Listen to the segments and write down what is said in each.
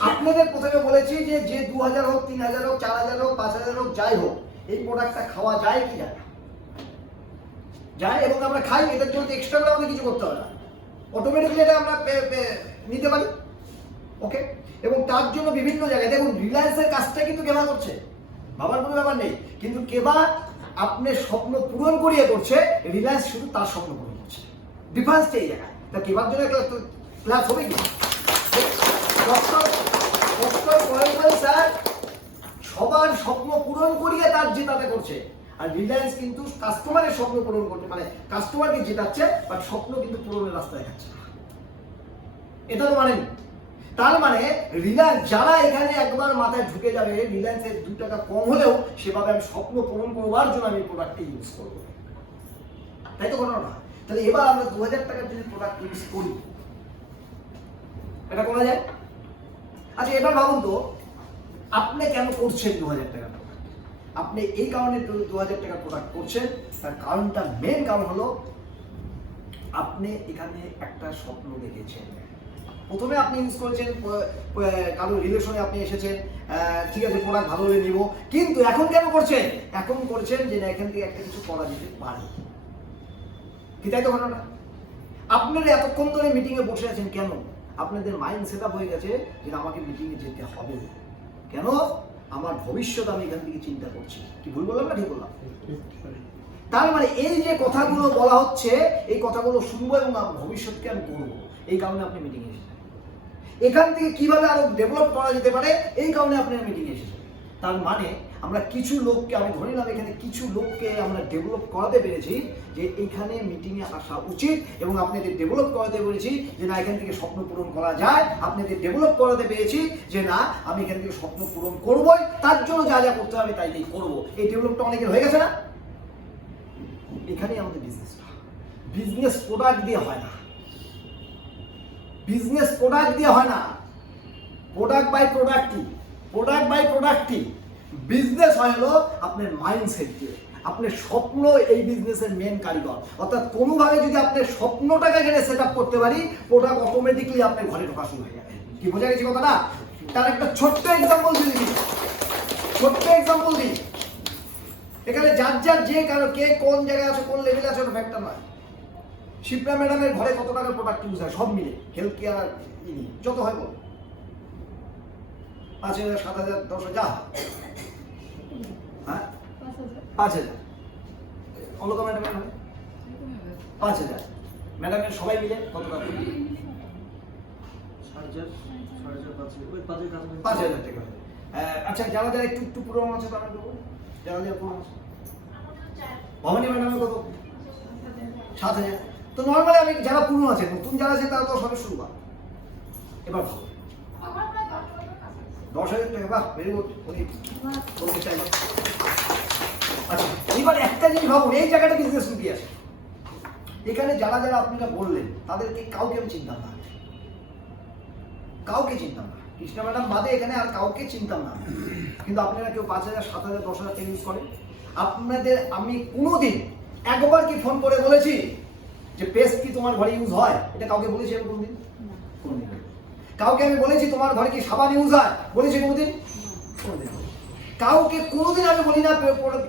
আপনাদের প্রথমে বলেছি যে যে দু হাজার হোক, তিন হাজার হোক, চার হাজার হোক, পাঁচ হাজার হোক, যাই হোক, এই প্রোডাক্টটা খাওয়া যায় কি যায়? যায় এবং আমরা খাই, এটার জন্য এক্সট্রা আমাদের কিছু করতে হবে না। অটোমেটিকলি এটা আমরা নিতে পারি। ওকে এবং তার জন্য বিভিন্ন জায়গায়, দেখুন রিলায়েন্সের কাজটা কিন্তু কেবা করছে। ভাবার কোনো ব্যাপার নেই। কিন্তু কেবা আপনার স্বপ্ন পূরণ করিয়ে করছে রিলায়েন্স শুধু তার স্বপ্ন পূরণ করছে। ডিফারেন্সটা এই জায়গায়। তা কেবার জন্য ক্লাস হবে কি স্যার সবার স্বপ্ন পূরণ করিয়ে তার জেতাতে করছে। আর রিলায়েন্স কিন্তু কাস্টমারের স্বপ্ন পূরণ করছে। মানে কাস্টমারকে জেতাচ্ছে বাট স্বপ্ন কিন্তু পূরণের রাস্তা দেখাচ্ছে। এটা তো মানেন। তার মানে রিলায়েন্স যারা এখানে একবার মাথায় ঢুকে যাবে রিলায়েন্সের দু টাকা কম হলেও সেভাবে আমি স্বপ্ন পূরণ করবার জন্য আমি প্রোডাক্টটা ইউজ করব। তাই তো ঘটনা তাহলে এবার আমরা দু হাজার টাকার যদি প্রোডাক্ট ইউজ করি, এটা করা যায়? আচ্ছা এবার ভাবুন তো, আপনি কেন করছেন দু হাজার টাকা? আপনি এই কারণে দু হাজার টাকা প্রোডাক্ট করছেন, তার কারণটা মেন কারণ হলো, আপনি এখানে একটা স্বপ্ন দেখেছেন। প্রথমে আপনি ইউজ করেছেন কারও রিলেশনে আপনি এসেছেন ঠিক আছে প্রোডাক্ট ভালো হলে নিব, কিন্তু এখন কেন করছেন? এখন করছেন যে না, এখান থেকে একটা কিছু করা যেতে পারে। কি তাই তো ঘটনা? আপনারা এতক্ষণ ধরে মিটিংয়ে বসে আছেন কেন? আপনাদের মাইন্ড সেট হয়ে গেছে যে আমাকে মিটিংয়ে যেতে হবে। কেন? আমার ভবিষ্যৎ আমি এখান থেকে চিন্তা করছি। কি ভুল বললাম না ঠিক বললাম? তার মানে এই যে কথাগুলো বলা হচ্ছে, এই কথাগুলো শুনব এবং ভবিষ্যৎকে আমি করব এই কারণে আপনি মিটিংয়ে এসেছেন। এখান থেকে কীভাবে আরও ডেভেলপ করা যেতে পারে, এই কারণে আপনি মিটিংয়ে এসেছেন। তার মানে আমরা কিছু লোককে, আমি ধরে নিলাম এখানে কিছু লোককে আমরা ডেভেলপ করাতে পেরেছি যে এখানে মিটিংয়ে আসা উচিত এবং আপনাদের ডেভেলপ করাতে পেরেছি যে না, এখান থেকে স্বপ্ন পূরণ করা যায়। আপনাদের ডেভেলপ করাতে পেরেছি যে না, আমি এখান থেকে স্বপ্ন পূরণ করবোই, তার জন্য যা যা করতে হবে তাই তাই করব। এই ডেভেলপটা অনেকের হয়ে গেছে না? এখানেই আমাদের বিজনেসটা বিজনেস প্রোডাক্ট দিয়ে হয় না। বিজনেস প্রোডাক্ট দিয়ে হয় না। প্রোডাক্ট বাই প্রোডাক্ট কি? প্রোডাক্ট বাই প্রোডাক্ট কি? বিজনেস হলো আপনার মাইন্ডসেট দিয়ে। আপনার স্বপ্ন এই বিজনেসের মেন কারিগর। অর্থাৎ কোনোভাবে যদি আপনার স্বপ্নটাকে এখানে সেট আপ করতে পারি প্রোডাক্ট অটোমেটিকলি আপনার ঘরে ঢোকা শুরু হয়ে যাবে। কি বোঝা গেছে কথাটা? তার একটা ছোট্ট এক্সাম্পল দিই। ছোট্ট এক্সাম্পল দিই। এখানে যার যার যে কারও কে কোন জায়গায় আছে, কোন লেভেলে আছে, ওটা ফ্যাক্টর নয়। শিপ্রা ম্যাডামের ঘরে কত টাকার প্রোডাক্ট ইউজ হয়, সব মিলে। হেলথ কেয়ার যত হয় বল। পাঁচ হাজার, সাত হাজার, দশ হাজার, যা হয়। হ্যাঁ পাঁচ হাজার। অলকা ম্যাডামের ঘরে পাঁচ হাজার। ম্যাডামের সবাই মিলে কত টাকা? সাড়ে চার সাড়ে চার পাঁচ ওই পাঁচ হাজার টাকা আচ্ছা যারা যারা একটু একটু পুরোনো আছে তারা দেবো যারা যারা পুরোনো আছে। ভবানী ম্যাডামের কত? সাত হাজার। তো নর্মালি আমি যারা পুরনো আছে নতুন যারা আছে তারা তো সবে শুরু করে। এবার ভালো দশ হাজার টাকা বাহ ভেরি গুড উনি বলতে চাই আচ্ছা একটা জিনিস ভাবুন এই জায়গাটা বিজনেস লুকিয়ে আছে। এখানে যারা যারা আপনারা বললেন তাদেরকে কাউকে আমি চিনতাম না। কাউকে চিনতাম না। কৃষ্ণা ম্যাডাম বাদে এখানে আর কাউকে চিনতাম না। কিন্তু আপনারা কেউ পাঁচ হাজার সাত হাজার দশ হাজার টাকা ইউজ করেন। আপনাদের আমি কোনোদিন একবার কি ফোন করে বলেছি যে পেস্ট কি তোমার ঘরে ইউজ হয়? এটা কাউকে বলেছি আমি কোনোদিন। কাউকে আমি বলেছি তোমার ঘরে কি সাবান ইউজ হয়? বলেছি কোনোদিন? কাউকে কোনোদিন আমি বলি না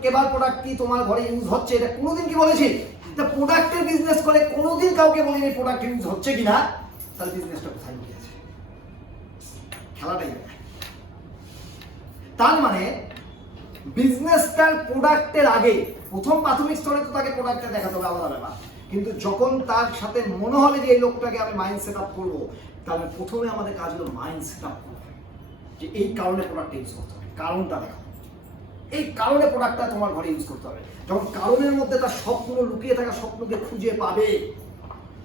কেবার প্রোডাক্ট কি তোমার ঘরে ইউজ হচ্ছে, এটা কোনোদিন কি বলেছি? তা প্রোডাক্টের বিজনেস করে কোনোদিন কাউকে বলিনি প্রোডাক্ট ইউজ হচ্ছে কিনা, তাহলে বিজনেসটা কোথায় লুকিয়ে আছে? খেলাটাই তার মানে বিজনেসটার প্রোডাক্টের আগে, প্রথম প্রাথমিক স্তরে তো তাকে প্রোডাক্টটা দেখাতে হবে, আলাদা ব্যাপার। কিন্তু যখন তার সাথে মনে হবে যে এই লোকটাকে আমি মাইন্ড সেট আপ করব তাহলে প্রথমে আমাদের কাজ হলো মাইন্ড সেট আপ যে এই কারণে প্রোডাক্টটা ইউজ করতে হবে, কারণটা দেখাবো এই কারণে প্রোডাক্টটা তোমার ঘরে ইউজ করতে হবে। যখন কারণের মধ্যে তার স্বপ্ন লুকিয়ে থাকা স্বপ্নকে খুঁজে পাবে,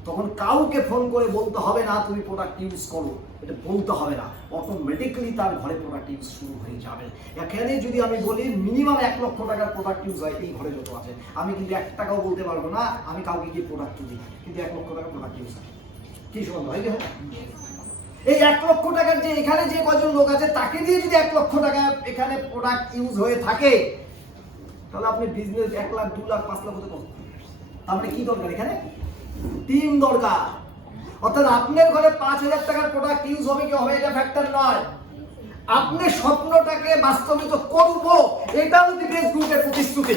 তখন কাউকে ফোন করে বলতে হবে না, তুমি প্রোডাক্ট ইউজ করো। এটা বলতে হবে না। অটোমেটিক্যালি তার ঘরে প্রোডাক্ট ইউজ শুরু হয়ে যাবে। এখানে যদি আমি বলি মিনিমাম এক লক্ষ টাকার প্রোডাক্ট ইউজ হয় এই ঘরে যত আছে। আমি কিন্তু এক টাকাও বলতে পারব না, আমি কাউকে গিয়ে প্রোডাক্ট দিই কিন্তু এক লক্ষ টাকার প্রোডাক্ট ইউজ হয়। কি হয়? এই এক লক্ষ টাকার যে এখানে যে কজন লোক আছে, তাকে দিয়ে যদি এক লক্ষ টাকা এখানে প্রোডাক্ট ইউজ হয়ে থাকে, তাহলে আপনি বিজনেস এক লাখ, দু লাখ, পাঁচ লাখ হতে কত আপনি কি দরকার এখানে? টিম দরকার। অর্থাৎ আপনার ঘরে পাঁচ হাজার টাকার প্রোডাক্ট ইউজ হবে কি হবে? এটা ফ্যাক্টর নয়। আপনি স্বপ্নটাকে বাস্তবিত করব, এটাও ডিফেন্স গ্রুপের প্রতিশ্রুতি।